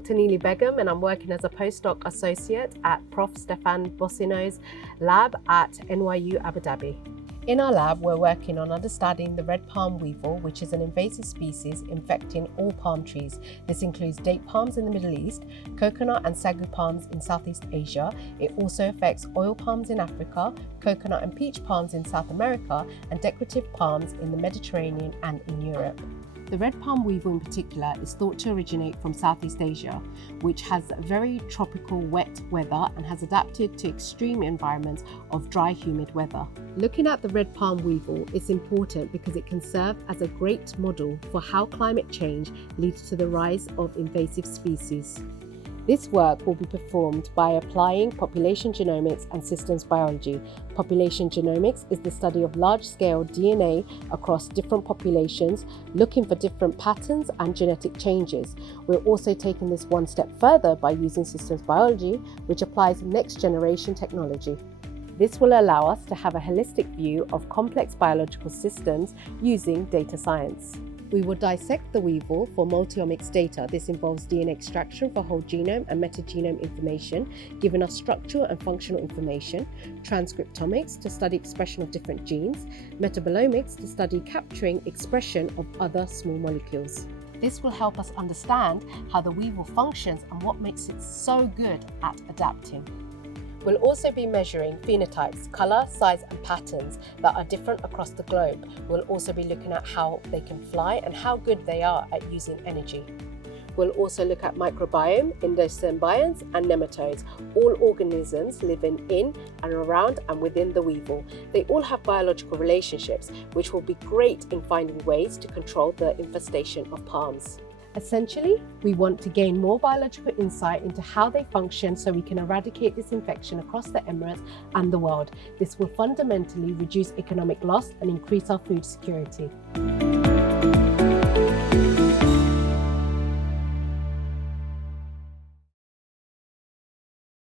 Dr. Neely Begum, and I'm working as a postdoc associate at Prof. Stefan Bossino's lab at NYU Abu Dhabi. In our lab, we're working on understanding the red palm weevil, which is an invasive species infecting all palm trees. This includes date palms in the Middle East, coconut and sagu palms in Southeast Asia. It also affects oil palms in Africa, coconut and peach palms in South America, and decorative palms in the Mediterranean and in Europe. The red palm weevil in particular is thought to originate from Southeast Asia, which has very tropical wet weather and has adapted to extreme environments of dry, humid weather. Looking at the red palm weevil is important because it can serve as a great model for how climate change leads to the rise of invasive species. This work will be performed by applying population genomics and systems biology. Population genomics is the study of large-scale DNA across different populations, looking for different patterns and genetic changes. We're also taking this one step further by using systems biology, which applies next-generation technology. This will allow us to have a holistic view of complex biological systems using data science. We will dissect the weevil for multi-omics data. This involves DNA extraction for whole genome and metagenome information, giving us structural and functional information, transcriptomics to study expression of different genes, metabolomics to study capturing expression of other small molecules. This will help us understand how the weevil functions and what makes it so good at adapting. We'll also be measuring phenotypes, colour, size and patterns that are different across the globe. We'll also be looking at how they can fly and how good they are at using energy. We'll also look at microbiome, endosymbionts and nematodes, all organisms living in and around and within the weevil. They all have biological relationships, which will be great in finding ways to control the infestation of palms. Essentially, we want to gain more biological insight into how they function so we can eradicate this infection across the Emirates and the world. This will fundamentally reduce economic loss and increase our food security.